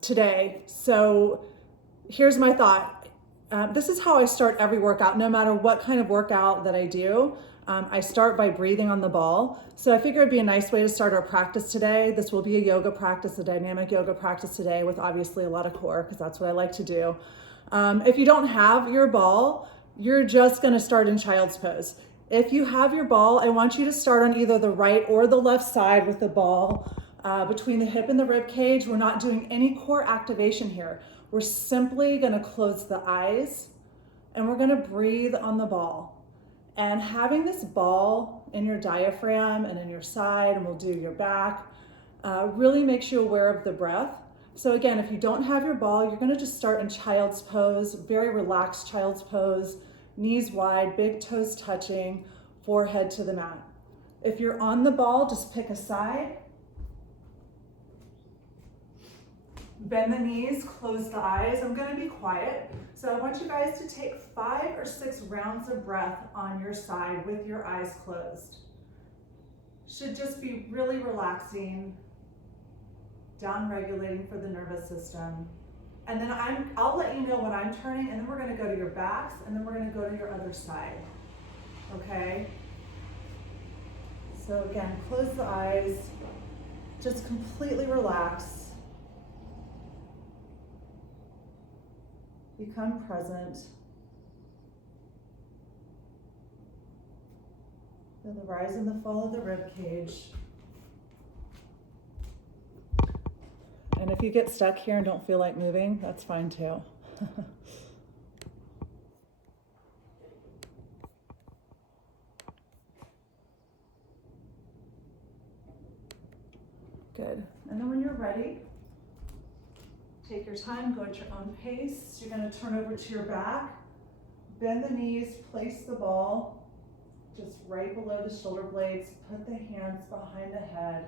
today. So here's my thought. This is how I start every workout, no matter what kind of workout that I do. I start by breathing on the ball. So I figure it'd be a nice way to start our practice today. This will be a yoga practice, a dynamic yoga practice today with obviously a lot of core, because that's what I like to do. If you don't have your ball, you're just gonna start in child's pose. If you have your ball, I want you to start on either the right or the left side with the ball between the hip and the rib cage. We're not doing any core activation here. We're simply gonna close the eyes and we're gonna breathe on the ball. And having this ball in your diaphragm and in your side, and we'll do your back, really makes you aware of the breath. So again, if you don't have your ball, you're gonna just start in child's pose, very relaxed child's pose, knees wide, big toes touching, forehead to the mat. If you're on the ball, just pick a side. Bend the knees, close the eyes. I'm gonna be quiet. So I want you guys to take 5 or 6 rounds of breath on your side with your eyes closed. Should just be really relaxing, down regulating for the nervous system. And then I'll let you know when I'm turning, and then we're gonna go to your backs, and then we're gonna go to your other side, okay? So again, close the eyes, just completely relax. Become present. Feel the rise and the fall of the rib cage. And if you get stuck here and don't feel like moving, that's fine too. Good. And then when you're ready, take your time, go at your own pace. You're gonna turn over to your back, bend the knees, place the ball just right below the shoulder blades, put the hands behind the head.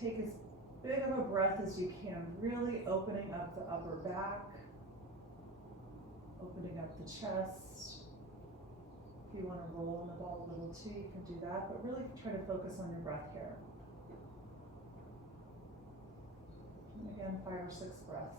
Take as big of a breath as you can, really opening up the upper back, opening up the chest. If you want to roll on the ball a little too, you can do that, but really try to focus on your breath here. And again, 5 or 6 breaths.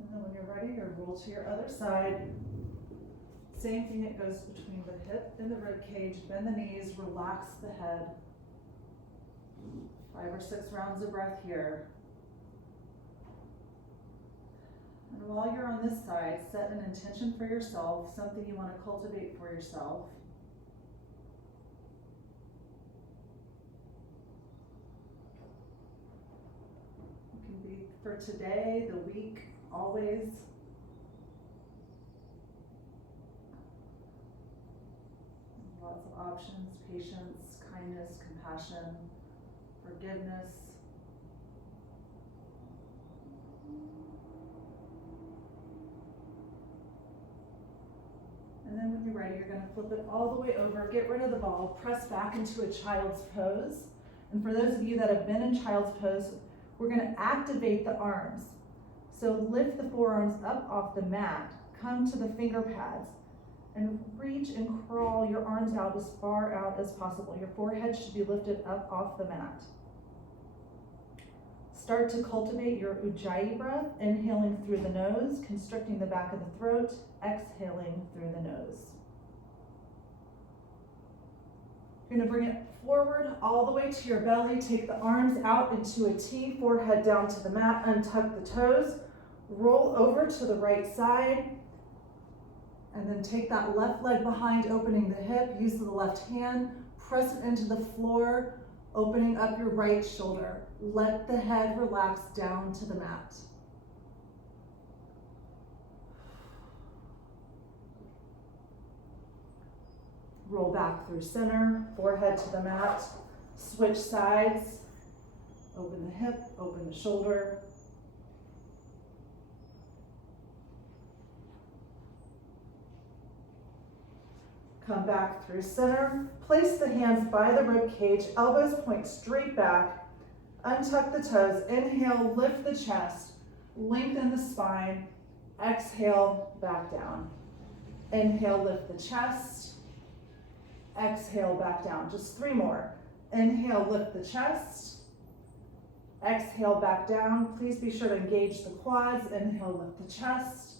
And then when you're ready, you roll to your other side. Same thing, it goes between the hip and the rib cage. Bend the knees, relax the head. 5 or 6 rounds of breath here. And while you're on this side, set an intention for yourself, something you want to cultivate for yourself. It can be for today, the week, always. Lots of options: patience, kindness, compassion, forgiveness. And then when you're ready, you're going to flip it all the way over, get rid of the ball, press back into a child's pose. And for those of you that have been in child's pose, we're going to activate the arms. So lift the forearms up off the mat, come to the finger pads, and reach and crawl your arms out as far out as possible. Your forehead should be lifted up off the mat. Start to cultivate your Ujjayi breath, inhaling through the nose, constricting the back of the throat, exhaling through the nose. You're gonna bring it forward all the way to your belly, take the arms out into a T, forehead down to the mat, untuck the toes, roll over to the right side, and then take that left leg behind, opening the hip, use the left hand, press it into the floor, opening up your right shoulder. Let the head relax down to the mat. Roll back through center, forehead to the mat, switch sides, open the hip, open the shoulder. Come back through center. Place the hands by the rib cage, elbows point straight back. Untuck the toes. Inhale, lift the chest. Lengthen the spine. Exhale, back down. Inhale, lift the chest. Exhale, back down. Just 3 more. Inhale, lift the chest. Exhale, back down. Please be sure to engage the quads. Inhale, lift the chest.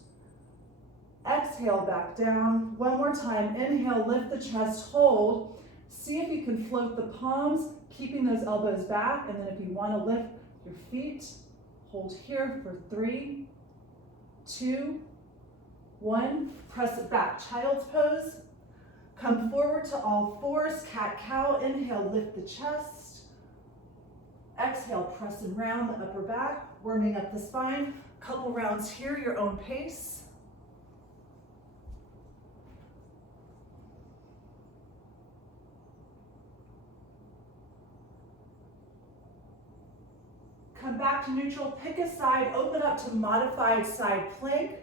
Exhale, back down. 1 more time. Inhale, lift the chest, hold. See if you can float the palms, keeping those elbows back. And then if you want to lift your feet, hold here for 3, 2, 1. Press it back. Child's pose. Come forward to all fours. Cat-cow. Inhale, lift the chest. Exhale, press and round the upper back, warming up the spine. Couple rounds here, your own pace. Come back to neutral, pick a side, open up to modified side plank.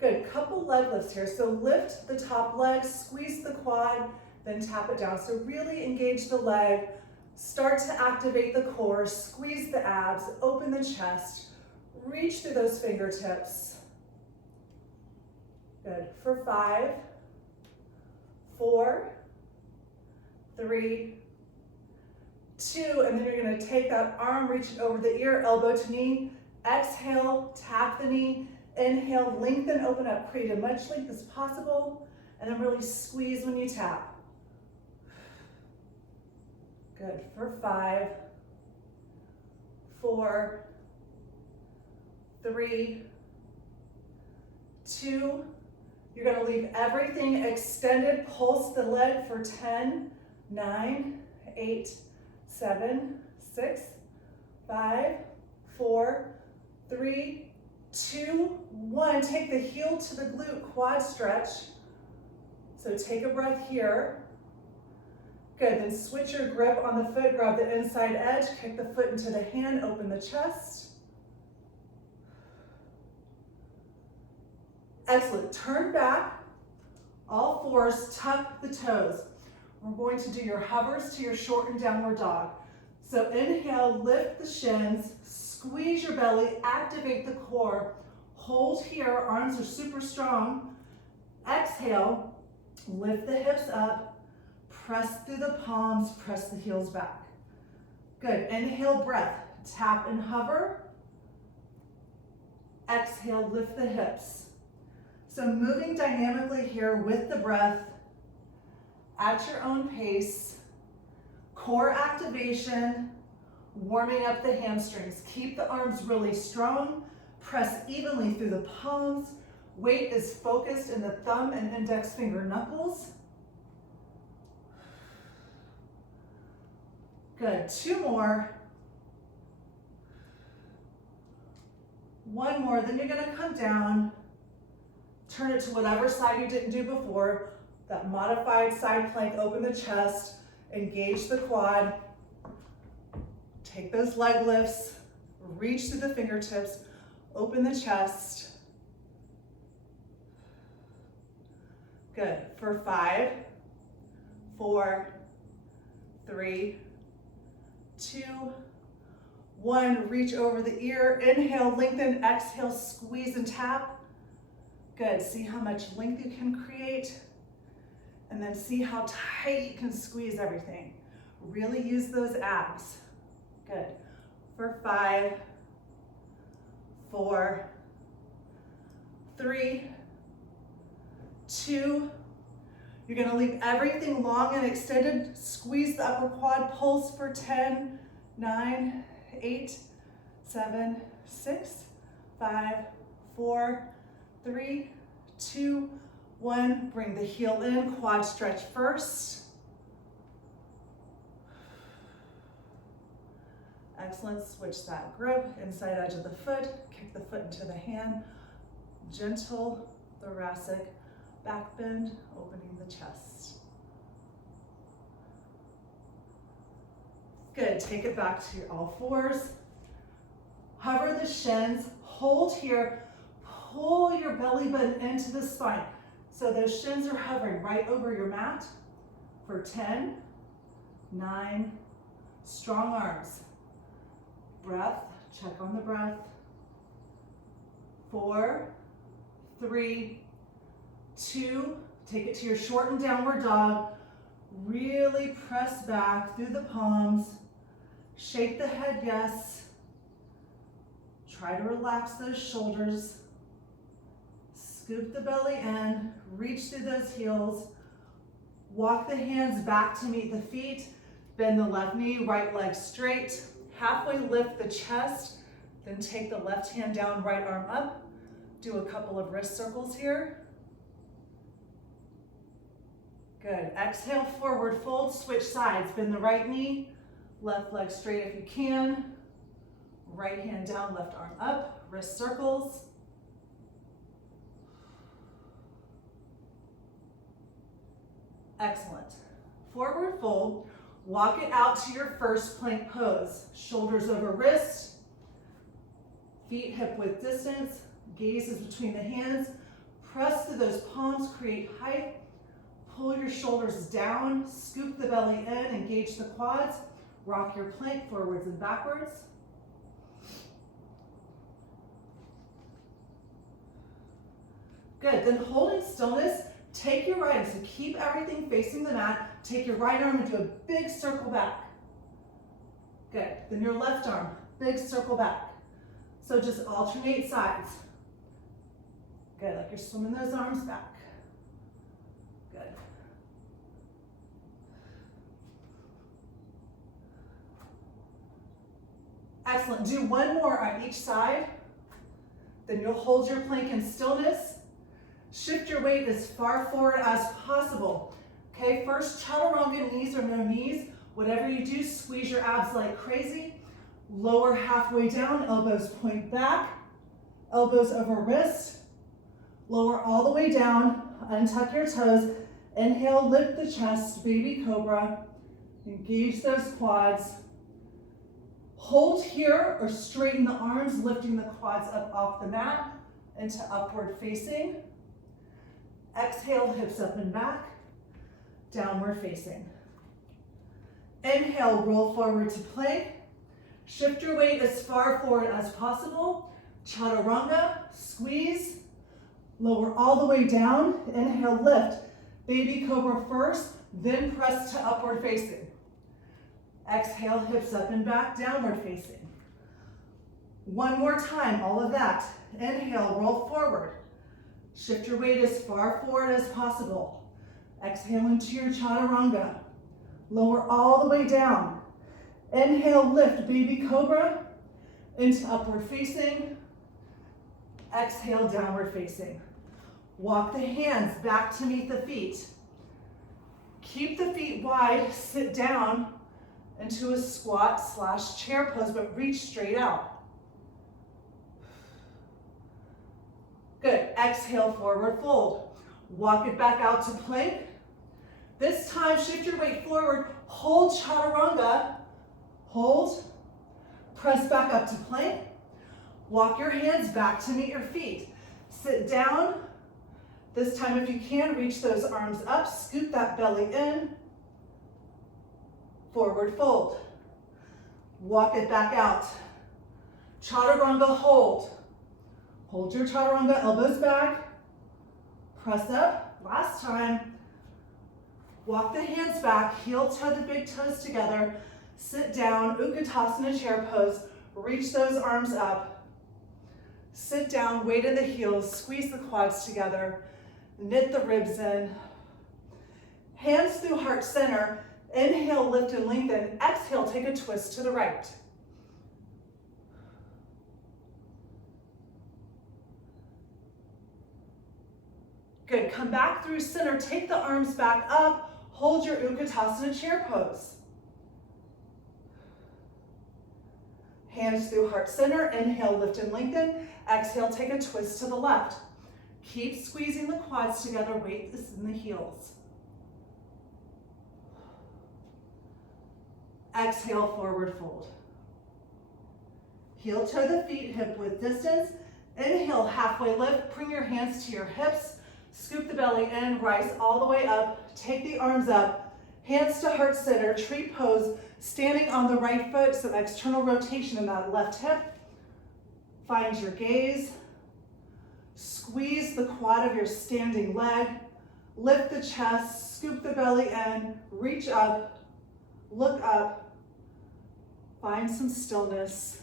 Good, couple leg lifts here. So lift the top leg, squeeze the quad, then tap it down. So really engage the leg, start to activate the core, squeeze the abs, open the chest, reach through those fingertips. Good, for 5, 4, 3, 2, and then you're going to take that arm, reach it over the ear, elbow to knee. Exhale, tap the knee. Inhale, lengthen, open up, create as much length as possible, and then really squeeze when you tap. Good, for 5, 4, 3, 2. You're going to leave everything extended. Pulse the leg for 10, 9, 8, 7, 6, 5, 4, 3, 2, 1. Take the heel to the glute, quad stretch. So take a breath here. Good, then switch your grip on the foot, grab the inside edge, kick the foot into the hand, open the chest. Excellent, turn back, all fours, tuck the toes. We're going to do your hovers to your shortened downward dog. So inhale, lift the shins, squeeze your belly, activate the core. Hold here, arms are super strong. Exhale, lift the hips up, press through the palms, press the heels back. Good, inhale, breath, tap and hover. Exhale, lift the hips. So moving dynamically here with the breath, at your own pace, core activation, warming up the hamstrings. Keep the arms really strong, press evenly through the palms. Weight is focused in the thumb and index finger knuckles. Good, 2 more. 1 more, then you're gonna come down, turn it to whatever side you didn't do before. That modified side plank, open the chest, engage the quad, take those leg lifts, reach through the fingertips, open the chest. Good, for 5, 4, 3, 2, 1, reach over the ear, inhale, lengthen, exhale, squeeze and tap. Good, see how much length you can create. And then see how tight you can squeeze everything. Really use those abs. Good. For 5, 4, 3, 2. You're gonna leave everything long and extended. Squeeze the upper quad, pulse for 10, 9, 8, 7, 6, 5, 4, 3, 2, 1, bring the heel in, quad stretch first. Excellent, switch that grip, inside edge of the foot, kick the foot into the hand. Gentle thoracic back bend, opening the chest. Good, take it back to your all fours. Hover the shins, hold here, pull your belly button into the spine. So those shins are hovering right over your mat for 10, 9, strong arms. Breath, check on the breath. 4, 3, 2, take it to your shortened downward dog. Really press back through the palms. Shake the head, yes. Try to relax those shoulders. Scoop the belly in, reach through those heels. Walk the hands back to meet the feet. Bend the left knee, right leg straight. Halfway lift the chest, then take the left hand down, right arm up. Do a couple of wrist circles here. Good. Exhale, forward fold, switch sides. Bend the right knee, left leg straight if you can. Right hand down, left arm up, wrist circles. Excellent. Forward fold, walk it out to your first plank pose. Shoulders over wrist, feet hip width distance, gaze is between the hands. Press through those palms, create height. Pull your shoulders down, scoop the belly in, engage the quads. Rock your plank forwards and backwards. Good, then holding stillness, take your right arm, so keep everything facing the mat. Take your right arm and do a big circle back. Good, then your left arm, big circle back. So just alternate sides. Good, like you're swimming those arms back. Good. Excellent, do one more on each side. Then you'll hold your plank in stillness. Shift your weight as far forward as possible. Okay, first chaturanga, knees or no knees. Whatever you do, squeeze your abs like crazy. Lower halfway down, elbows point back. Elbows over wrist. Lower all the way down, untuck your toes. Inhale, lift the chest, baby cobra. Engage those quads. Hold here or straighten the arms, lifting the quads up off the mat into upward facing. Exhale, hips up and back, downward facing. Inhale, roll forward to plank. Shift your weight as far forward as possible. Chaturanga, squeeze. Lower all the way down. Inhale, lift. Baby cobra first, then press to upward facing. Exhale, hips up and back, downward facing. One more time, all of that. Inhale, roll forward. Shift your weight as far forward as possible. Exhale into your chaturanga. Lower all the way down. Inhale, lift, baby cobra, into upward facing. Exhale, downward facing. Walk the hands back to meet the feet. Keep the feet wide, sit down into a squat / chair pose, but reach straight out. Good, exhale, forward fold. Walk it back out to plank. This time, shift your weight forward, hold chaturanga, hold, press back up to plank. Walk your hands back to meet your feet. Sit down. This time, if you can, reach those arms up, scoop that belly in. Forward fold. Walk it back out. Chaturanga, hold. Hold your chaturanga, elbows back. Press up. Last time. Walk the hands back, heel toe the big toes together. Sit down, Utkatasana chair pose. Reach those arms up. Sit down, weight in the heels, squeeze the quads together. Knit the ribs in. Hands through heart center. Inhale, lift and lengthen. Exhale, take a twist to the right. Good, come back through center. Take the arms back up. Hold your Utkatasana chair pose. Hands through heart center. Inhale, lift and lengthen. Exhale, take a twist to the left. Keep squeezing the quads together. Weight is in the heels. Exhale, forward fold. Heel toe the feet, hip width distance. Inhale, halfway lift. Bring your hands to your hips. Scoop the belly in, rise all the way up, take the arms up, hands to heart center, tree pose, standing on the right foot, so external rotation in that left hip. Find your gaze. Squeeze the quad of your standing leg. Lift the chest, scoop the belly in, reach up, look up, find some stillness.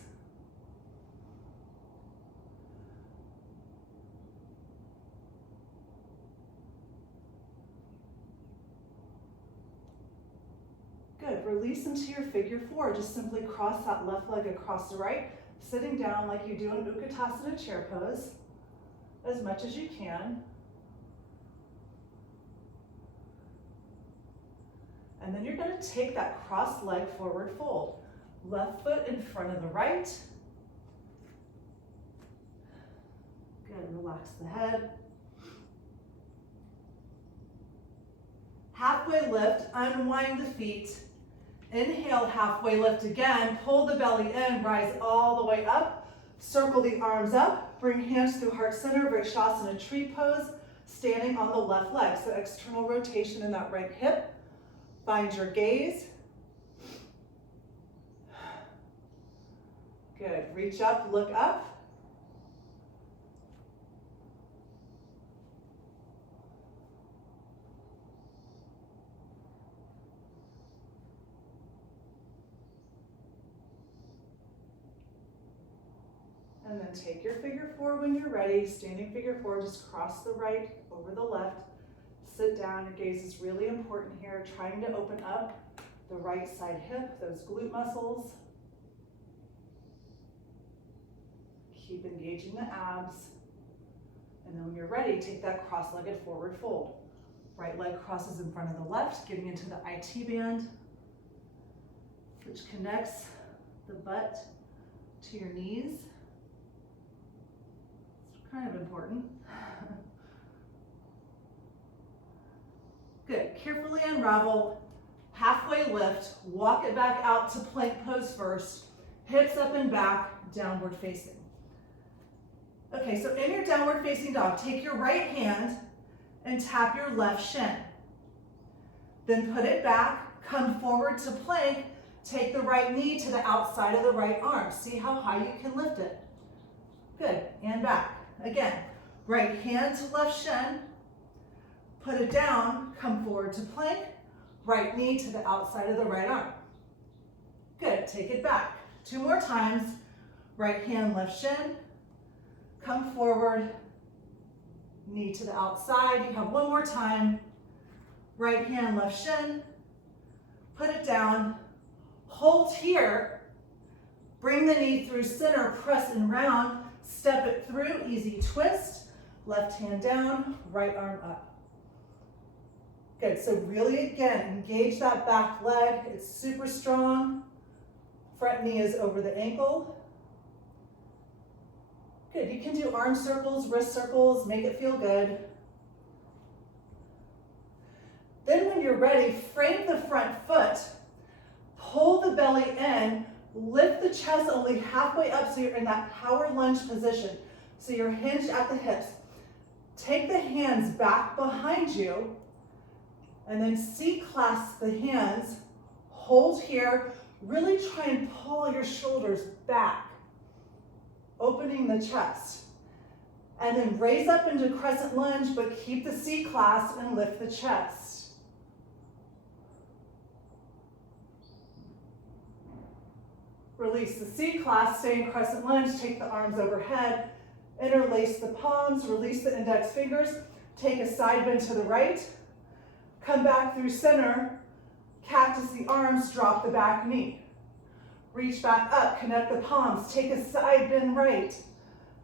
Good, release into your figure four. Just simply cross that left leg across the right, sitting down like you do in Utkatasana chair pose, as much as you can. And then you're gonna take that cross leg forward fold. Left foot in front of the right. Good, relax the head. Halfway lift, unwind the feet. Inhale, halfway lift again. Pull the belly in, rise all the way up. Circle the arms up. Bring hands through heart center, Vrikshasana tree pose. Standing on the left leg, so external rotation in that right hip. Find your gaze. Good, reach up, look up. And then take your figure four when you're ready. Standing figure four, just cross the right over the left. Sit down, your gaze is really important here. Trying to open up the right side hip, those glute muscles. Keep engaging the abs. And then when you're ready, take that cross-legged forward fold. Right leg crosses in front of the left, getting into the IT band, which connects the butt to your knees. It's kind of important. Good, carefully unravel, halfway lift, walk it back out to plank pose first, hips up and back, downward facing. Okay, so in your downward facing dog, take your right hand and tap your left shin. Then put it back, come forward to plank, take the right knee to the outside of the right arm. See how high you can lift it. Good, and back. Again, right hand to left shin, put it down, come forward to plank, right knee to the outside of the right arm. Good, take it back. 2 more times, right hand, left shin, come forward, knee to the outside. You have 1 more time, right hand, left shin, put it down, hold here, bring the knee through center, press and round, step it through, easy twist, left hand down, right arm up. Good, so really again, engage that back leg, it's super strong. Front knee is over the ankle. Good, you can do arm circles, wrist circles, make it feel good. Then when you're ready, frame the front foot, pull the belly in, lift the chest only halfway up so you're in that power lunge position. So you're hinged at the hips. Take the hands back behind you and then C-clasp the hands, hold here, really try and pull your shoulders back, opening the chest. And then raise up into crescent lunge, but keep the C-clasp and lift the chest. Release the C-clasp, stay in crescent lunge, take the arms overhead, interlace the palms, release the index fingers, take a side bend to the right, come back through center, cactus the arms, drop the back knee. Reach back up, connect the palms, take a side bend right,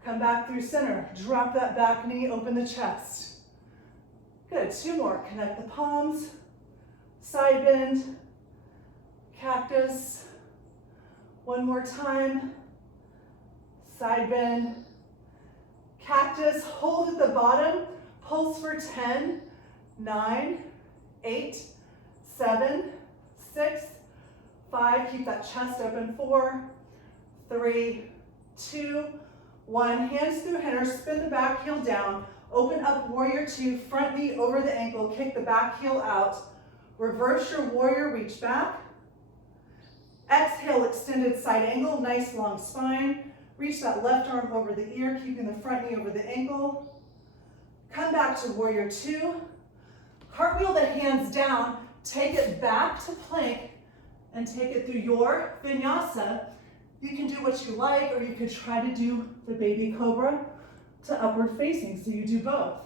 come back through center, drop that back knee, open the chest. Good, 2 more, connect the palms, side bend, cactus. 1 more time, side bend, cactus, hold at the bottom, pulse for 10, 9, 8, 7, 6, 5, keep that chest open, 4, 3, 2, 1, hands through hinder, spin the back heel down, Open up warrior two, front knee over the ankle, kick the back heel out. Reverse your warrior, reach back. Exhale, extended side angle, nice long spine. Reach that left arm over the ear, keeping the front knee over the ankle. Come back to warrior two. Cartwheel the hands down, take it back to plank, and take it through your vinyasa. You can do what you like, or you could try to do the baby cobra to upward facing, so you do both.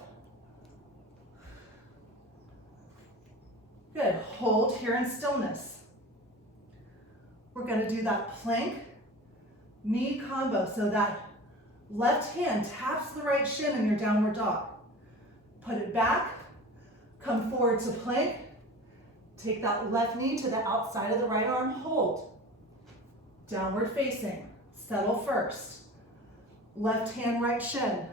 Good, hold here in stillness. We're gonna do that plank knee combo, so that left hand taps the right shin in your downward dog. Put it back, come forward to plank, take that left knee to the outside of the right arm, hold. Downward facing, settle first. Left hand, right shin.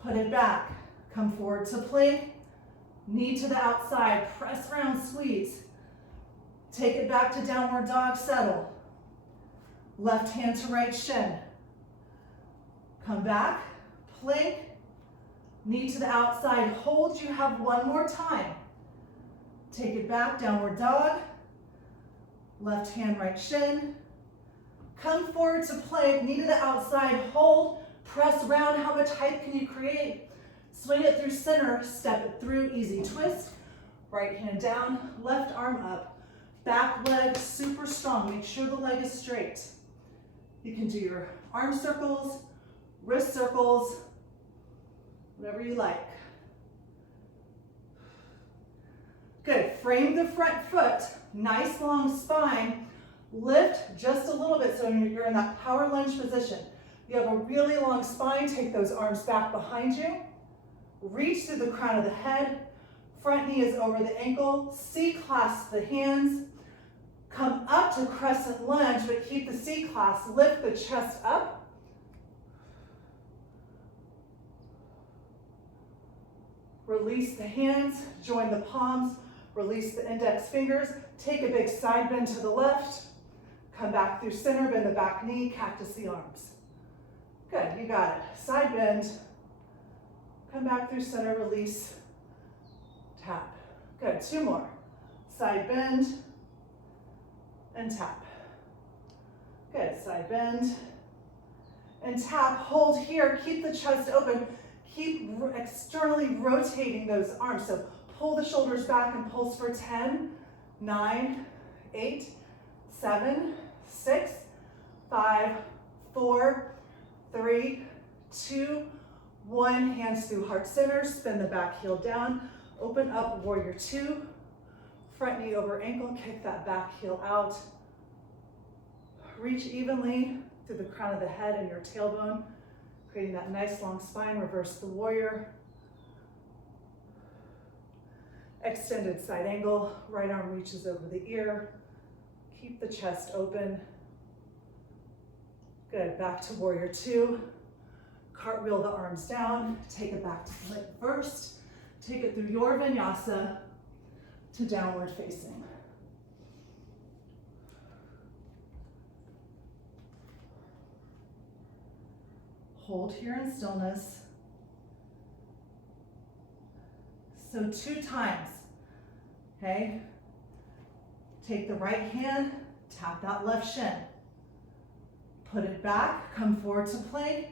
Put it back, come forward to plank, knee to the outside, press around, squeeze. Take it back to downward dog, settle. Left hand to right shin. Come back, plank, knee to the outside, hold. You have one more time. Take it back, downward dog. Left hand, right shin. Come forward to plank, knee to the outside, hold, press around. How much height can you create? Swing it through center, step it through, easy twist. Right hand down, left arm up. Back leg super strong, make sure the leg is straight. You can do your arm circles, wrist circles, whatever you like. Good, frame the front foot, nice long spine. Lift just a little bit so you're in that power lunge position. You have a really long spine, take those arms back behind you. Reach through the crown of the head. Front knee is over the ankle. C-clasp the hands. Come up to crescent lunge, but keep the C-clasp. Lift the chest up. Release the hands, join the palms, release the index fingers. Take a big side bend to the left. Come back through center, bend the back knee, cactus the arms. Good, you got it. Side bend, come back through center, release, tap. Good, two more. Side bend and tap. Good, side bend and tap. Hold here, keep the chest open. Keep externally rotating those arms. So pull the shoulders back and pulse for 10, 9, 8, 7, 6, 5, 4, 3, 2, 1. Hands through heart center, spin the back heel down, open up warrior two, front knee over ankle, kick that back heel out. Reach evenly through the crown of the head and your tailbone, creating that nice long spine. Reverse the warrior. Extended side angle, right arm reaches over the ear. Keep the chest open. Good, back to warrior two. Cartwheel the arms down, take it back to plank first. Take it through your vinyasa to downward facing. Hold here in stillness. So 2 times, okay? Take the right hand, tap that left shin. Put it back, come forward to plank,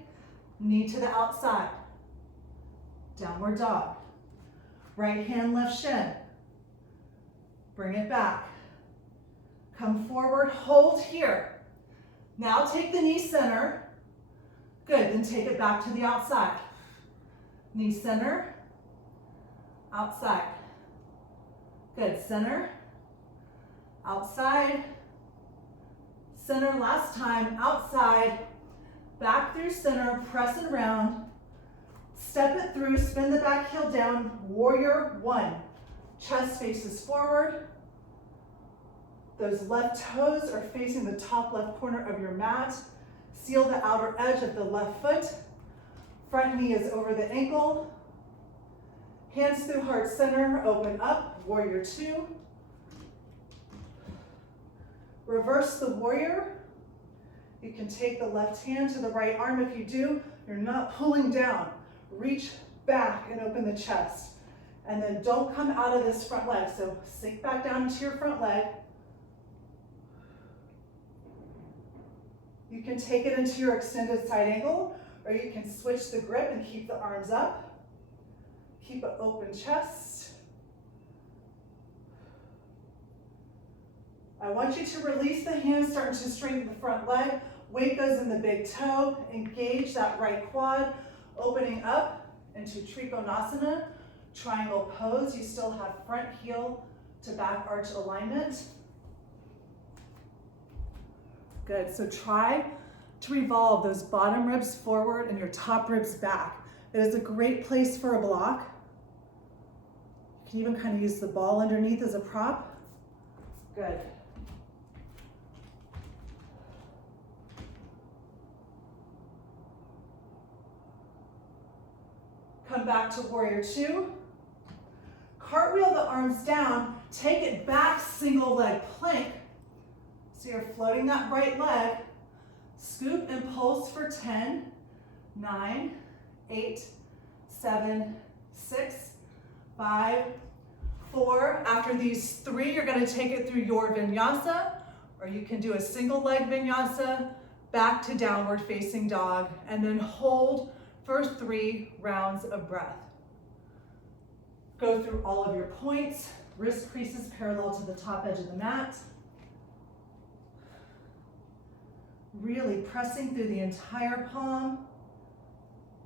knee to the outside. Downward dog. Right hand, left shin. Bring it back. Come forward, hold here. Now take the knee center. Good, then take it back to the outside. Knee center, outside. Good, center, outside, center, last time, outside, back through center, press and round, step it through, spin the back heel down, warrior one. Chest faces forward. Those left toes are facing the top left corner of your mat. Seal the outer edge of the left foot. Front knee is over the ankle. Hands through heart center, open up, warrior two. Reverse the warrior. You can take the left hand to the right arm. If you do, you're not pulling down. Reach back and open the chest. And then don't come out of this front leg. So sink back down into your front leg. You can take it into your extended side angle, or you can switch the grip and keep the arms up. Keep an open chest. I want you to release the hands, starting to straighten the front leg. Weight goes in the big toe. Engage that right quad, opening up into Trikonasana, triangle pose. You still have front heel to back arch alignment. Good, so try to revolve those bottom ribs forward and your top ribs back. It is a great place for a block. You can even kind of use the ball underneath as a prop. Good. Come back to warrior two. Cartwheel the arms down, take it back, single leg plank. So you're floating that right leg. Scoop and pulse for 10, 9, 8, 7, 6, 5, 4. After these 3, you're going to take it through your vinyasa, or you can do a single leg vinyasa, back to downward facing dog, and then hold for 3 rounds of breath. Go through all of your points, wrist creases parallel to the top edge of the mat. Really pressing through the entire palm.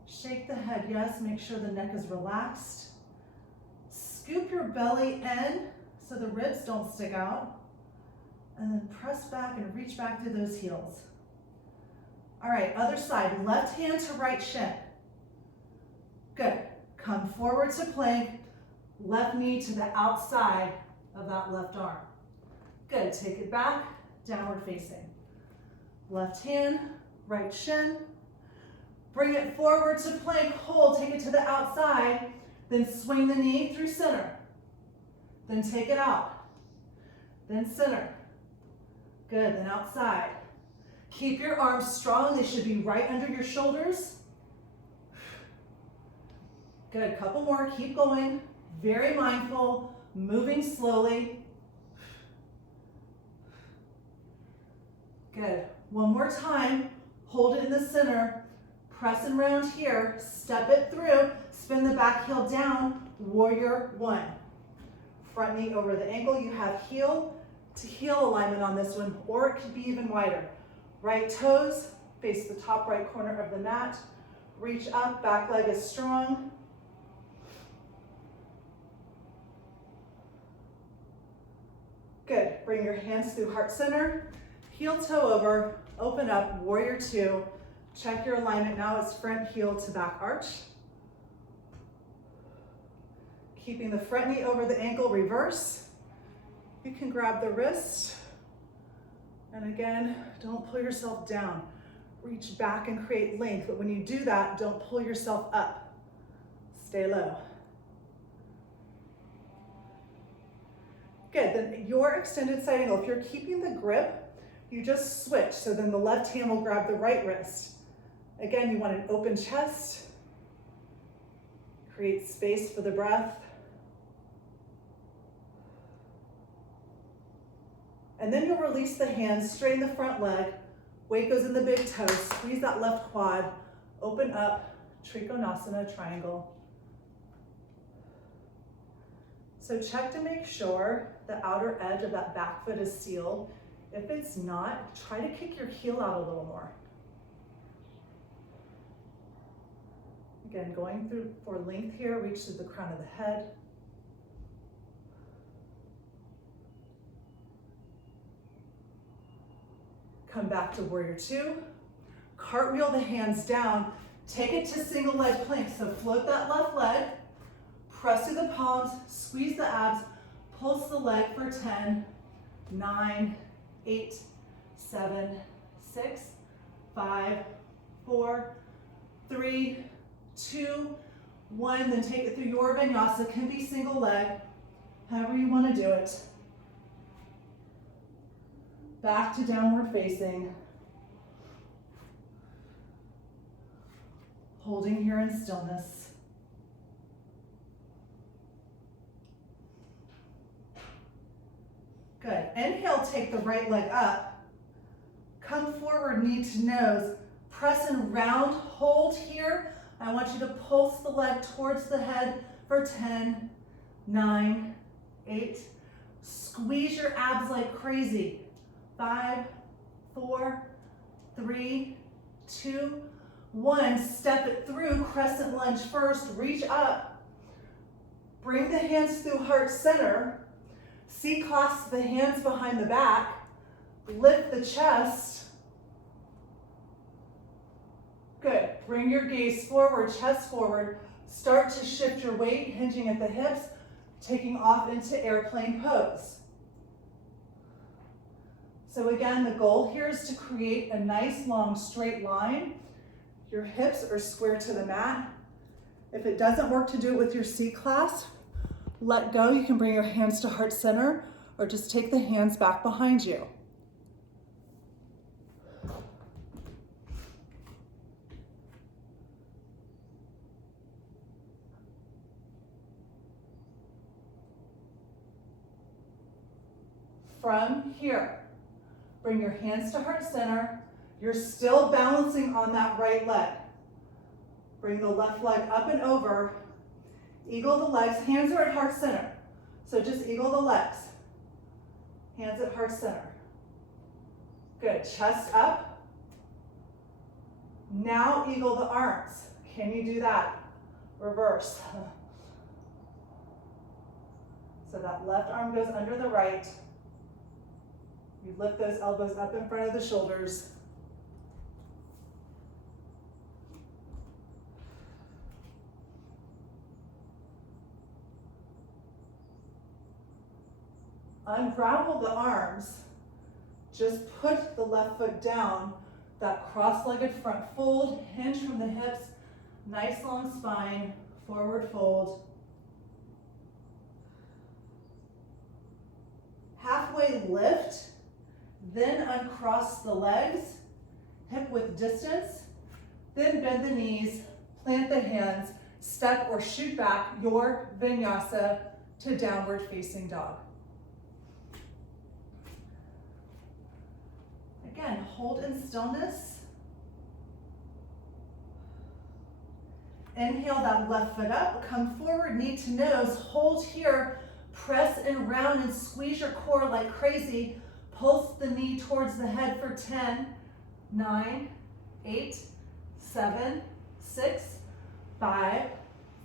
Shake the head, yes, make sure the neck is relaxed. Scoop your belly in so the ribs don't stick out. And then press back and reach back through those heels. All right, other side, left hand to right shin. Good, come forward to plank, left knee to the outside of that left arm. Good, take it back, downward facing. Left hand, right shin. Bring it forward to plank, hold, take it to the outside, then swing the knee through center. Then take it out, then center. Good, then outside. Keep your arms strong, they should be right under your shoulders. Good, couple more, keep going. Very mindful, moving slowly. Good, one more time. Hold it in the center. Press and round here, step it through, spin the back heel down, warrior one. Front knee over the ankle, you have heel to heel alignment on this one, or it could be even wider. Right toes face the top right corner of the mat. Reach up, back leg is strong. Good, bring your hands through heart center, heel toe over, open up, warrior two. Check your alignment now, it's front heel to back arch. Keeping the front knee over the ankle, reverse. You can grab the wrist. And again, don't pull yourself down. Reach back and create length, but when you do that, don't pull yourself up. Stay low. Good, then your extended side angle, if you're keeping the grip, you just switch. So then the left hand will grab the right wrist. Again, you want an open chest. Create space for the breath. And then you'll release the hands, straighten the front leg, weight goes in the big toe, squeeze that left quad, open up, Trikonasana triangle. So check to make sure the outer edge of that back foot is sealed. If it's not, try to kick your heel out a little more. Again, going through for length here, reach to the crown of the head. Come back to warrior two. Cartwheel the hands down. Take it to single leg plank. So float that left leg, press through the palms, squeeze the abs, pulse the leg for 10, 9, 8, 7, 6, 5, 4, 3, 2, 1. Then take it through your vinyasa. Can be single leg, however you want to do it. Back to downward facing. Holding here in stillness. Inhale, take the right leg up. Come forward, knee to nose. Press and round, hold here. I want you to pulse the leg towards the head for 10, 9, 8. Squeeze your abs like crazy. 5, 4, 3, 2, 1. Step it through, crescent lunge first, reach up. Bring the hands through heart center. C-clasp the hands behind the back. Lift the chest. Good. Bring your gaze forward, chest forward. Start to shift your weight, hinging at the hips, taking off into airplane pose. So again, the goal here is to create a nice long straight line. Your hips are square to the mat. If it doesn't work to do it with your C-clasp, let go. You can bring your hands to heart center or just take the hands back behind you. From here, bring your hands to heart center. You're still balancing on that right leg. Bring the left leg up and over. Eagle the legs. Hands are at heart center. So just eagle the legs. Hands at heart center. Good. Chest up. Now eagle the arms. Can you do that? Reverse. So that left arm goes under the right. You lift those elbows up in front of the shoulders. Unravel the arms. Just put the left foot down. That cross-legged front fold, hinge from the hips, nice long spine, forward fold. Halfway lift. Then uncross the legs, hip width distance, then bend the knees, plant the hands, step or shoot back your vinyasa to downward facing dog. Again, hold in stillness. Inhale that left foot up, come forward, knee to nose, hold here, press and round and squeeze your core like crazy. Pulse the knee towards the head for 10, 9, 8, 7, 6, 5,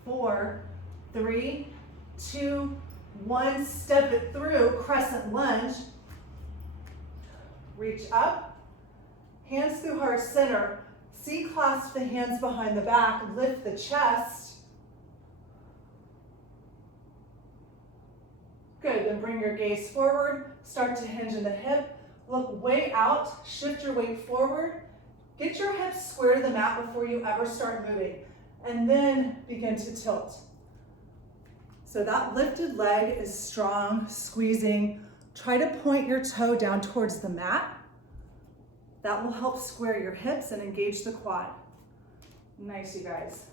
4, 3, 2, 1. Step it through, crescent lunge. Reach up, hands through heart center. C-clasp the hands behind the back, lift the chest. Good, then bring your gaze forward, start to hinge in the hip, look way out, shift your weight forward, get your hips square to the mat before you ever start moving, and then begin to tilt. So that lifted leg is strong, squeezing. Try to point your toe down towards the mat. That will help square your hips and engage the quad. Nice, you guys.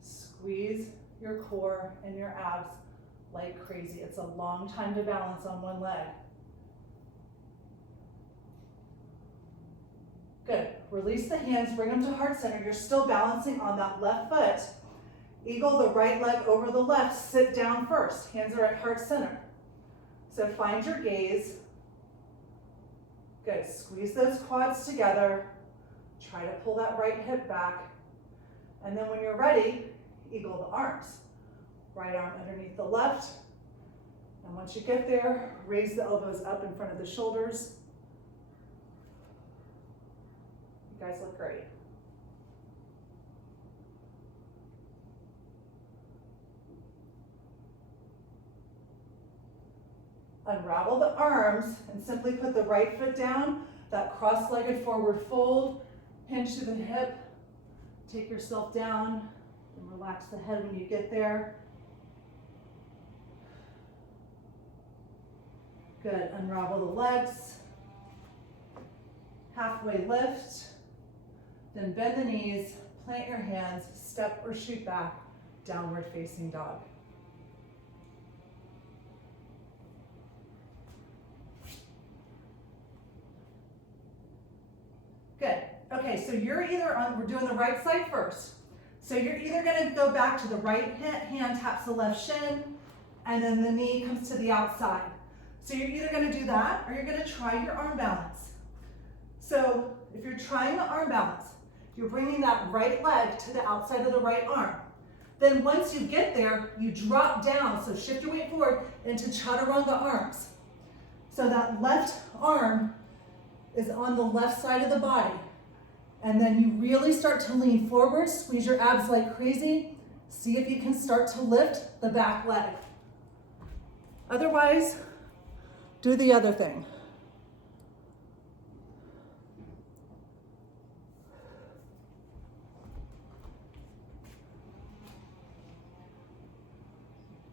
Squeeze your core and your abs like crazy. It's a long time to balance on one leg. Good. Release the hands, bring them to heart center. You're still balancing on that left foot. Eagle the right leg over the left. Sit down first. Hands are at heart center. So find your gaze. Good. Squeeze those quads together. Try to pull that right hip back. And then when you're ready, eagle the arms. Right arm underneath the left. And once you get there, raise the elbows up in front of the shoulders. You guys look great. Unravel the arms and simply put the right foot down, that cross-legged forward fold, hinge to the hip, take yourself down, and relax the head when you get there. Good, unravel the legs, halfway lift, then bend the knees, plant your hands, step or shoot back, downward facing dog. Okay, so you're either on, we're doing the right side first. So you're either gonna go back to the right hand taps the left shin, and then the knee comes to the outside. So you're either gonna do that, or you're gonna try your arm balance. So if you're trying the arm balance, you're bringing that right leg to the outside of the right arm. Then once you get there, you drop down, so shift your weight forward into chaturanga arms. So that left arm is on the left side of the body. And then you really start to lean forward, squeeze your abs like crazy. See if you can start to lift the back leg. Otherwise, do the other thing.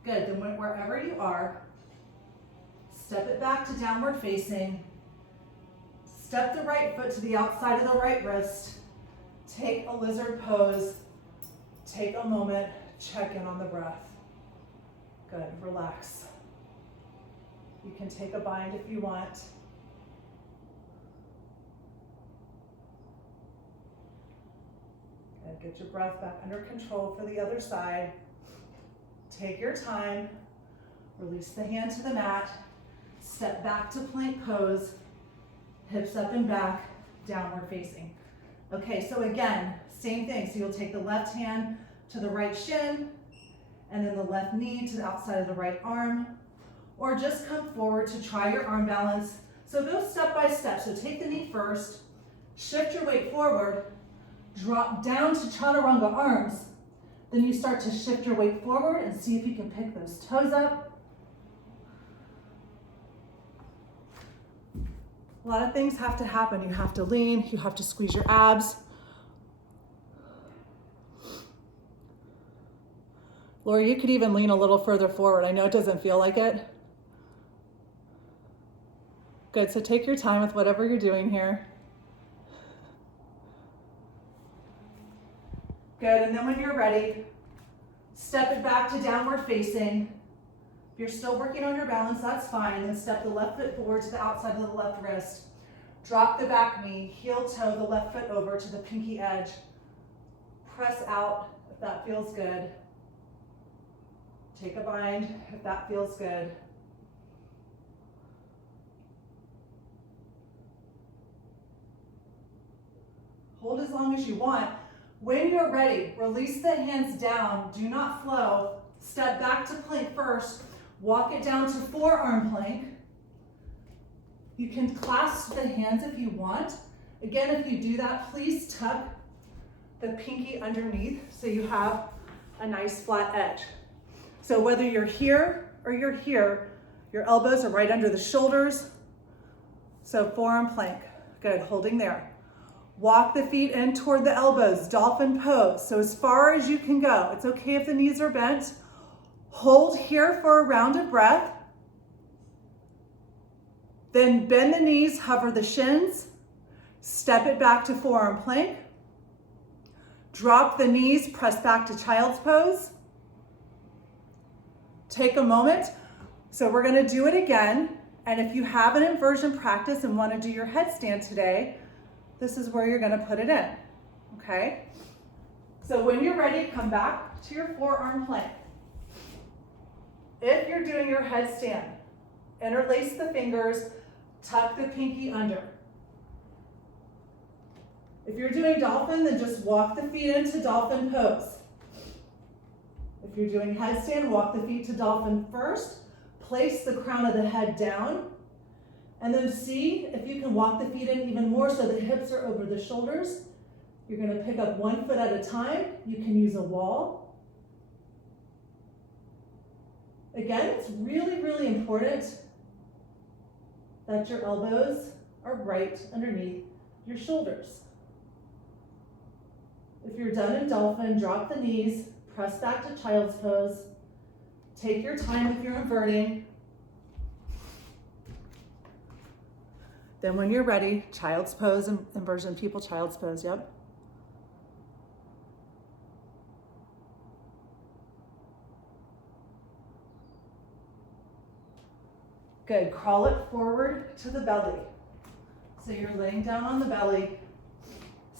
Good, then wherever you are, step it back to downward facing. Step the right foot to the outside of the right wrist. Take a lizard pose. Take a moment, check in on the breath. Good, relax. You can take a bind if you want. Good, get your breath back under control for the other side. Take your time. Release the hand to the mat. Step back to plank pose. Hips up and back, downward facing. Okay, so again, same thing. So you'll take the left hand to the right shin, and then the left knee to the outside of the right arm, or just come forward to try your arm balance. So go step by step. So take the knee first, shift your weight forward, drop down to chaturanga arms, then you start to shift your weight forward and see if you can pick those toes up. A lot of things have to happen. You have to lean, you have to squeeze your abs. Laura, you could even lean a little further forward. I know it doesn't feel like it. Good, so take your time with whatever you're doing here. Good, and then when you're ready, step it back to downward facing. If you're still working on your balance, that's fine. Then step the left foot forward to the outside of the left wrist. Drop the back knee, heel toe the left foot over to the pinky edge. Press out if that feels good. Take a bind if that feels good. Hold as long as you want. When you're ready, release the hands down. Do not flow. Step back to plank first. Walk it down to forearm plank. You can clasp the hands if you want. Again, if you do that, please tuck the pinky underneath so you have a nice flat edge. So whether you're here or you're here, your elbows are right under the shoulders. So forearm plank. Good, holding there. Walk the feet in toward the elbows, dolphin pose. So as far as you can go. It's okay if the knees are bent. Hold here for a round of breath. Then bend the knees, hover the shins. Step it back to forearm plank. Drop the knees, press back to child's pose. Take a moment. So we're gonna do it again. And if you have an inversion practice and wanna do your headstand today, this is where you're gonna put it in, okay? So when you're ready, come back to your forearm plank. If you're doing your headstand, interlace the fingers, tuck the pinky under. If you're doing dolphin, then just walk the feet into dolphin pose. If you're doing headstand, walk the feet to dolphin first, place the crown of the head down, and then see if you can walk the feet in even more so the hips are over the shoulders. You're gonna pick up one foot at a time. You can use a wall. Again, it's really, really important that your elbows are right underneath your shoulders. If you're done in dolphin, drop the knees, press back to child's pose. Take your time if you're inverting. Then when you're ready, child's pose and inversion, people child's pose, yep. Good, crawl it forward to the belly. So you're laying down on the belly,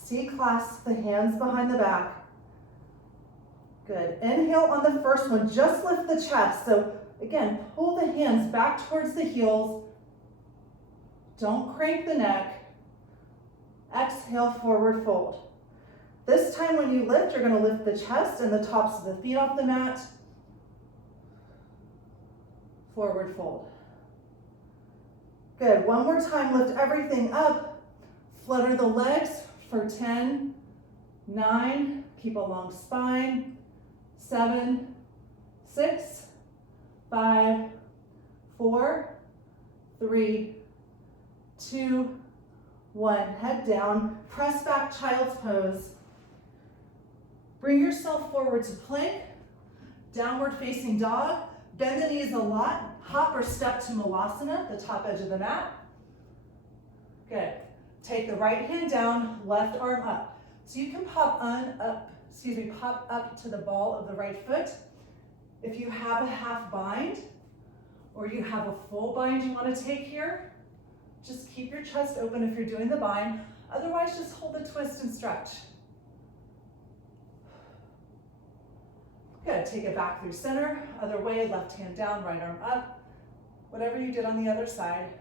C-clasp the hands behind the back. Good. Inhale on the first one, just lift the chest. So again, pull the hands back towards the heels. Don't crank the neck. Exhale, forward fold. This time when you lift, you're going to lift the chest and the tops of the feet off the mat. Forward fold. Good. One more time, lift everything up. Flutter the legs for 10, 9, keep a long spine, 7, 6, 5, 4, 3, 2, 1. Head down, press back, child's pose. Bring yourself forward to plank, downward facing dog. Bend the knees a lot. Hop or step to Balasana, the top edge of the mat. Good. Take the right hand down, left arm up. So you can pop up to the ball of the right foot. If you have a half bind or you have a full bind you want to take here, just keep your chest open if you're doing the bind. Otherwise, just hold the twist and stretch. Good, take it back through center. Other way, left hand down, right arm up. Whatever you did on the other side.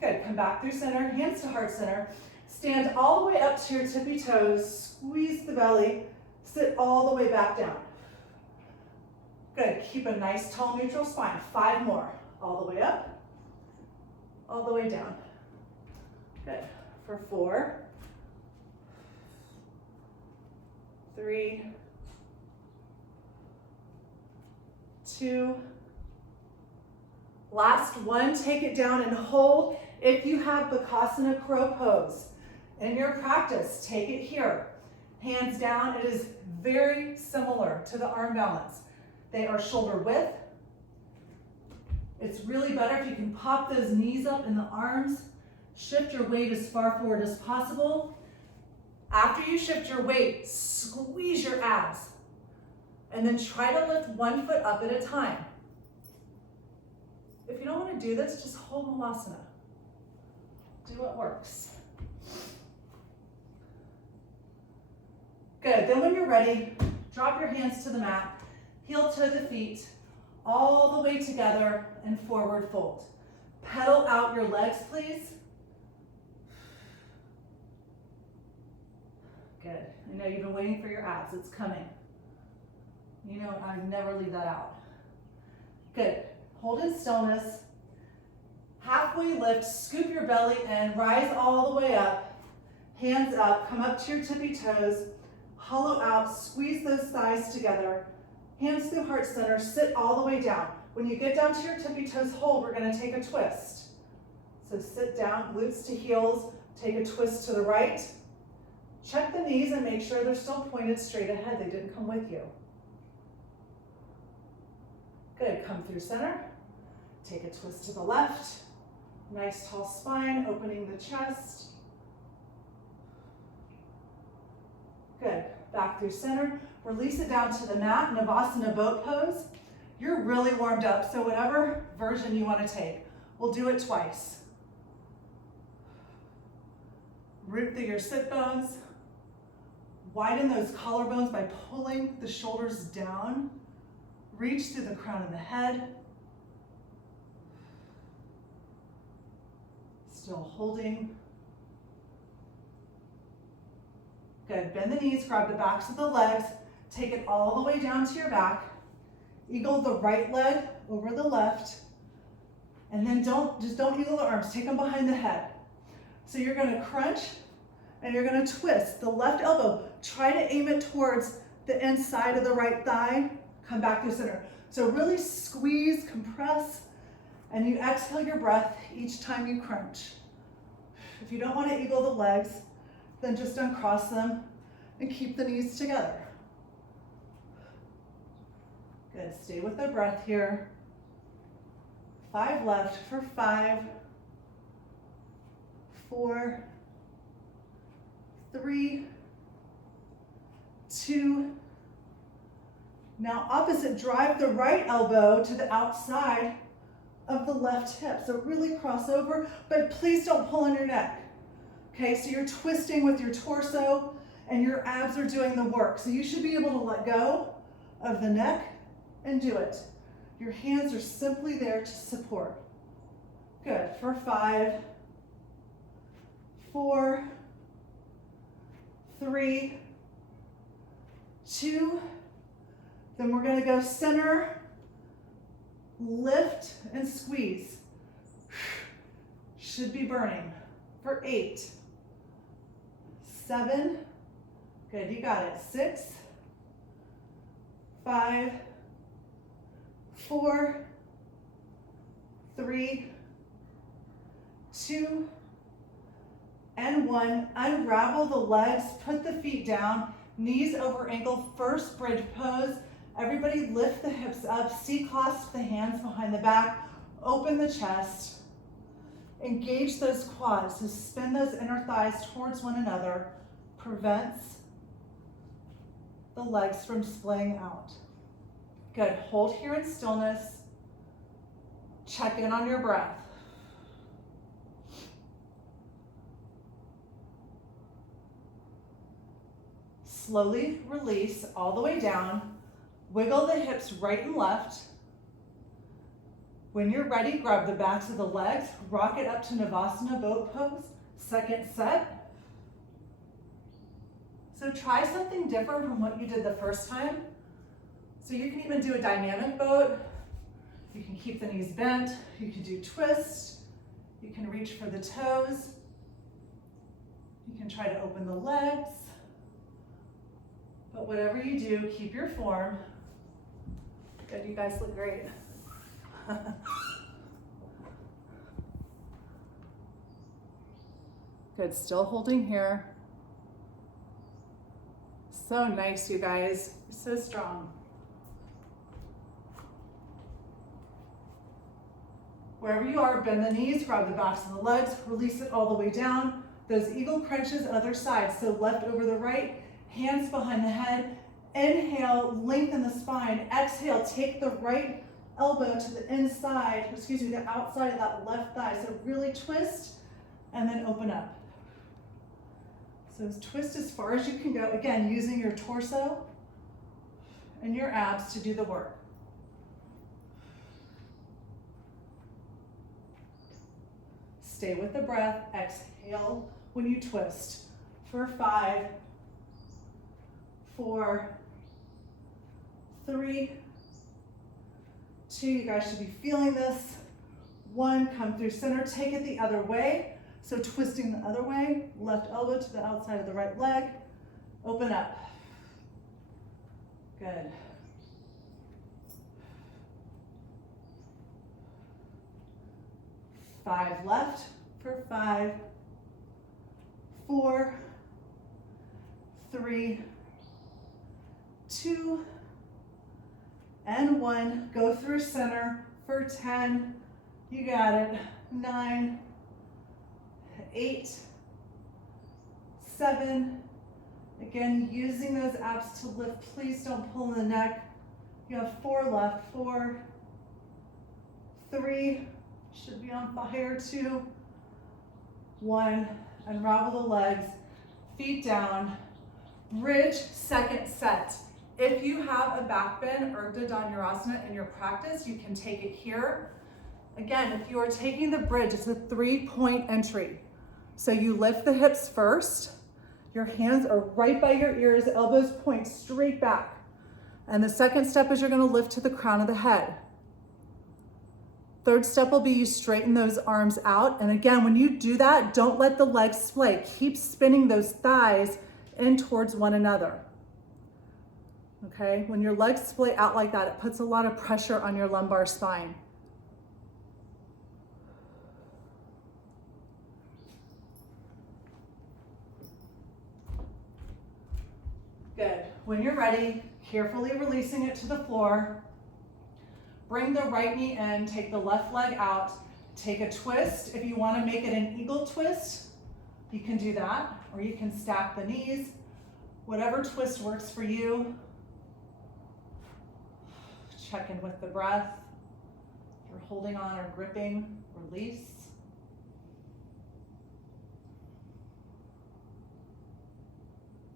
Good, come back through center, hands to heart center. Stand all the way up to your tippy toes, squeeze the belly, sit all the way back down. Good, keep a nice tall neutral spine. 5 more, all the way up, all the way down. Good, for 4, 3, 2, last one, take it down and hold. If you have Balasana crow pose in your practice, take it here. Hands down, it is very similar to the arm balance. They are shoulder width. It's really better if you can pop those knees up in the arms, shift your weight as far forward as possible. After you shift your weight, squeeze your abs, and then try to lift one foot up at a time. If you don't want to do this, just hold Balasana. Do what works. Good, then when you're ready, drop your hands to the mat, heel to the feet, all the way together and forward fold. Pedal out your legs, please. Good, I know you've been waiting for your abs, it's coming. You know, I never leave that out. Good, hold in stillness. Halfway lift, scoop your belly in, rise all the way up, hands up, come up to your tippy toes, hollow out, squeeze those thighs together, hands through heart center, sit all the way down. When you get down to your tippy toes hold, we're gonna take a twist. So sit down, glutes to heels, take a twist to the right. Check the knees and make sure they're still pointed straight ahead, they didn't come with you. Good, come through center, take a twist to the left. Nice tall spine, opening the chest. Good, back through center. Release it down to the mat, Navasana boat pose. You're really warmed up, so whatever version you want to take. We'll do it twice. Root through your sit bones. Widen those collarbones by pulling the shoulders down. Reach through the crown of the head. Still holding. Good, bend the knees, grab the backs of the legs, take it all the way down to your back. Eagle the right leg over the left. And then don't eagle the arms, take them behind the head. So you're gonna crunch and you're gonna twist the left elbow. Try to aim it towards the inside of the right thigh. Come back to center. So really squeeze, compress, and you exhale your breath each time you crunch. If you don't want to eagle the legs, then just uncross them and keep the knees together. Good, stay with the breath here. 5 left for 5, 4, 3, 2. Now opposite, drive the right elbow to the outside of the left hip. So really cross over, but please don't pull on your neck. Okay, so you're twisting with your torso and your abs are doing the work. So you should be able to let go of the neck and do it. Your hands are simply there to support. Good, for 5, 4, 3, 2, then we're gonna go center, lift and squeeze. Should be burning. For 8, 7, good, you got it. 6, 5, 4, 3, 2, and 1. Unravel the legs, put the feet down, knees over ankle, first bridge pose. Everybody lift the hips up, C-clasp the hands behind the back, open the chest, engage those quads, so spin those inner thighs towards one another, prevents the legs from splaying out. Good, hold here in stillness, check in on your breath. Slowly release all the way down. Wiggle the hips right and left. When you're ready, grab the backs of the legs, rock it up to Navasana boat pose, second set. So try something different from what you did the first time. So you can even do a dynamic boat. You can keep the knees bent. You can do twist. You can reach for the toes. You can try to open the legs. But whatever you do, keep your form. Good, you guys look great. Good, still holding here. So nice, you guys, so strong. Wherever you are, bend the knees, grab the backs of the legs, release it all the way down. Those eagle crunches, other side, so left over the right, hands behind the head. Inhale, lengthen the spine. Exhale, take the right elbow to the inside, excuse me, the outside of that left thigh. So really twist and then open up. So twist as far as you can go. Again, using your torso and your abs to do the work. Stay with the breath. Exhale when you twist. For 5, 4, 3, 2, you guys should be feeling this. 1, come through center, take it the other way. So twisting the other way, left elbow to the outside of the right leg, open up. Good. Five left for 5, 4, 3, 2, and 1. Go through center for 10. You got it. 9, 8, 7. Again, using those abs to lift. Please don't pull in the neck. You have 4 left. 4, 3, should be on fire. 2, 1. Unravel the legs, feet down. Bridge, second set. If you have a back bend, Urdhva Dhanurasana in your practice, you can take it here. Again, if you are taking the bridge, it's a 3-point entry. So you lift the hips first. Your hands are right by your ears, elbows point straight back. And the second step is you're going to lift to the crown of the head. Third step will be you straighten those arms out. And again, when you do that, don't let the legs splay. Keep spinning those thighs in towards one another. Okay, when your legs splay out like that, it puts a lot of pressure on your lumbar spine. Good. When you're ready, carefully releasing it to the floor. Bring the right knee in, take the left leg out, take a twist. If you want to make it an eagle twist, you can do that, or you can stack the knees. Whatever twist works for you. Check in with the breath. If you're holding on or gripping, release.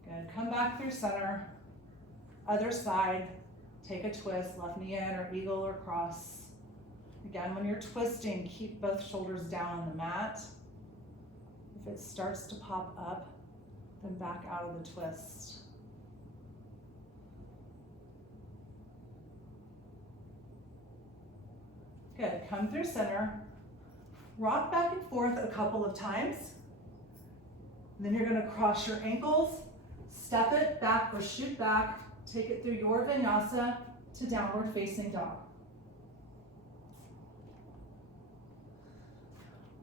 Good, come back through center. Other side, take a twist, left knee in or eagle or cross. Again, when you're twisting, keep both shoulders down on the mat. If it starts to pop up, then back out of the twist. Good, come through center. Rock back and forth a couple of times. And then you're gonna cross your ankles, step it back or shoot back, take it through your vinyasa to downward facing dog.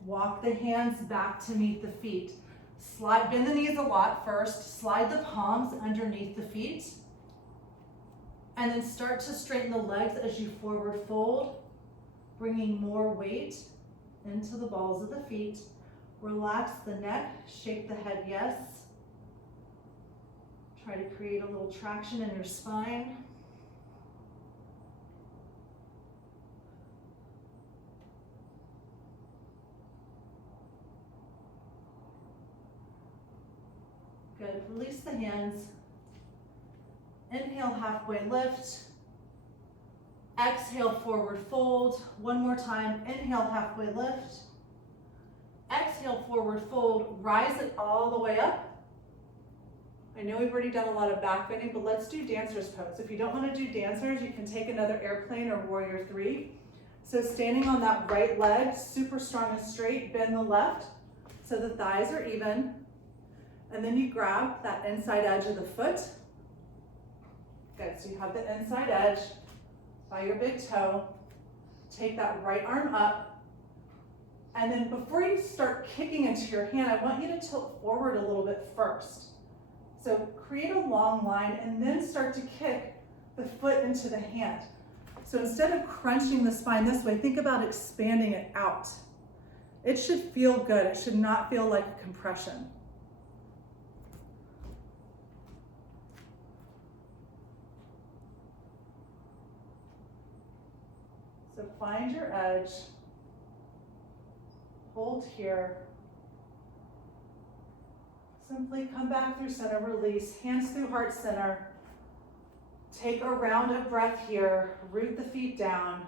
Walk the hands back to meet the feet. Bend the knees a lot first, slide the palms underneath the feet, and then start to straighten the legs as you forward fold, bringing more weight into the balls of the feet. Relax the neck, shake the head yes. Try to create a little traction in your spine. Good, release the hands. Inhale, halfway lift. Exhale, forward fold. One more time, inhale, halfway lift. Exhale, forward fold, rise it all the way up. I know we've already done a lot of back bending, but let's do dancer's pose. If you don't want to do dancers, you can take another airplane or warrior three. So standing on that right leg, super strong and straight, bend the left so the thighs are even. And then you grab that inside edge of the foot. Good, so you have the inside edge by your big toe. Take that right arm up. And then before you start kicking into your hand, I want you to tilt forward a little bit first. So create a long line and then start to kick the foot into the hand. So instead of crunching the spine this way, think about expanding it out. It should feel good. It should not feel like a compression. So find your edge. Hold here. Simply come back through center, release, hands through heart center. Take a round of breath here, root the feet down.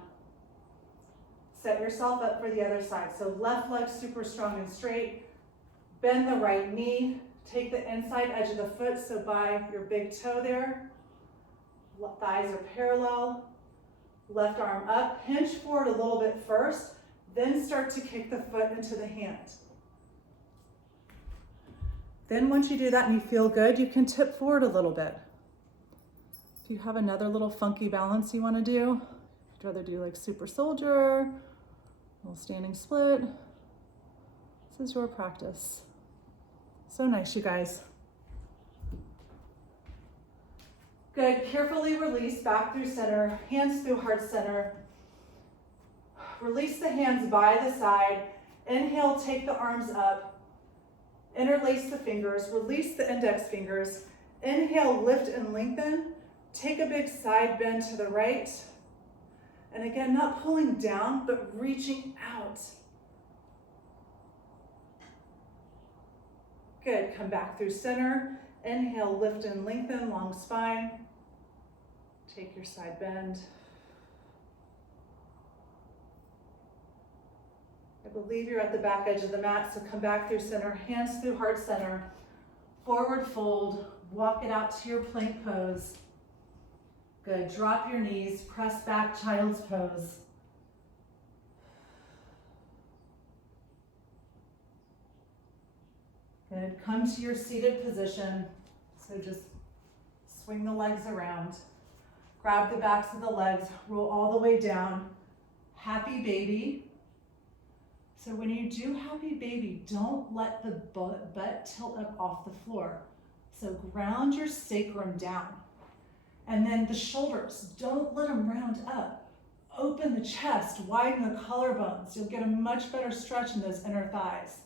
Set yourself up for the other side. So left leg super strong and straight. Bend the right knee. Take the inside edge of the foot, so by your big toe there. Thighs are parallel. Left arm up, hinge forward a little bit first, then start to kick the foot into the hand. Then once you do that and you feel good, you can tip forward a little bit. If you have another little funky balance you want to do, I'd rather do like super soldier, a little standing split. This is your practice. So nice, you guys. Good, carefully release back through center, hands through heart center. Release the hands by the side. Inhale, take the arms up. Interlace the fingers, release the index fingers. Inhale, lift and lengthen. Take a big side bend to the right. And again, not pulling down, but reaching out. Good, come back through center. Inhale, lift and lengthen, long spine. Take your side bend. I believe you're at the back edge of the mat, so come back through center, hands through heart center. Forward fold, walk it out to your plank pose. Good, drop your knees, press back, child's pose. Good, come to your seated position. So just swing the legs around. Grab the backs of the legs, roll all the way down. Happy baby. So when you do happy baby, don't let the butt tilt up off the floor. So ground your sacrum down. And then the shoulders, don't let them round up. Open the chest, widen the collarbones. You'll get a much better stretch in those inner thighs.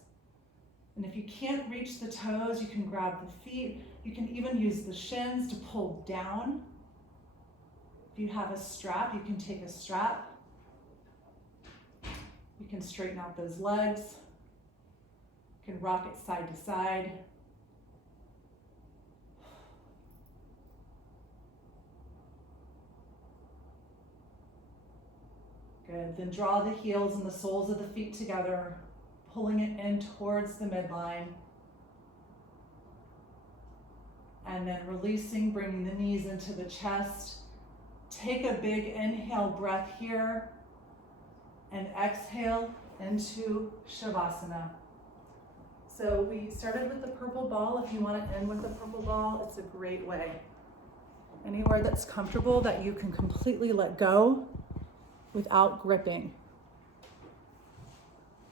And if you can't reach the toes, you can grab the feet. You can even use the shins to pull down. If you have a strap, you can take a strap. You can straighten out those legs. You can rock it side to side. Good, then draw the heels and the soles of the feet together, pulling it in towards the midline. And then releasing, bringing the knees into the chest. Take a big inhale breath here and exhale into Shavasana. So we started with the purple ball. If you want to end with the purple ball, it's a great way. Anywhere that's comfortable that you can completely let go without gripping.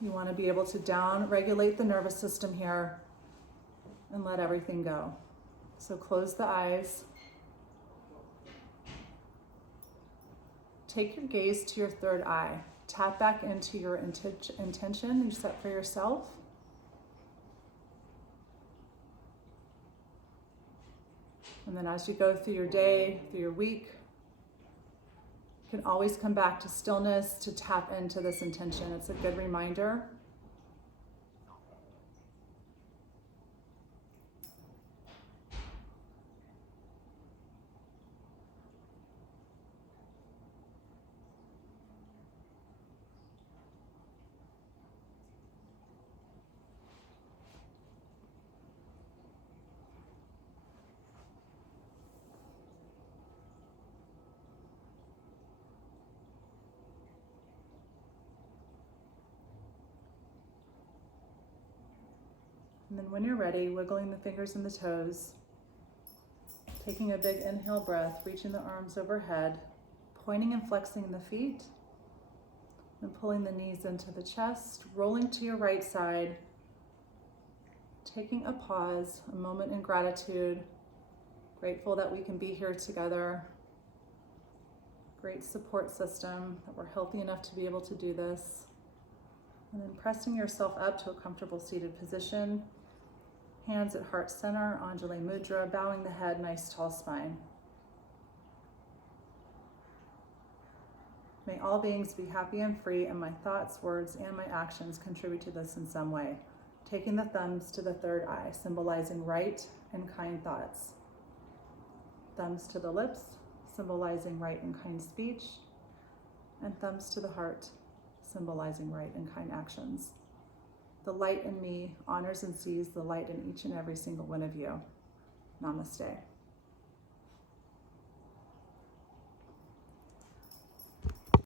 You want to be able to down-regulate the nervous system here and let everything go. So close the eyes. Take your gaze to your third eye. Tap back into your intention you set for yourself. And then as you go through your day, through your week, you can always come back to stillness to tap into this intention. It's a good reminder. And then when you're ready, wiggling the fingers and the toes, taking a big inhale breath, reaching the arms overhead, pointing and flexing the feet, and pulling the knees into the chest, rolling to your right side, taking a pause, a moment in gratitude, grateful that we can be here together, great support system, that we're healthy enough to be able to do this. And then pressing yourself up to a comfortable seated position. Hands at heart center, Anjali Mudra, bowing the head, nice tall spine. May all beings be happy and free, and my thoughts, words, and my actions contribute to this in some way. Taking the thumbs to the third eye, symbolizing right and kind thoughts. Thumbs to the lips, symbolizing right and kind speech. And thumbs to the heart, symbolizing right and kind actions. The light in me honors and sees the light in each and every single one of you. Namaste.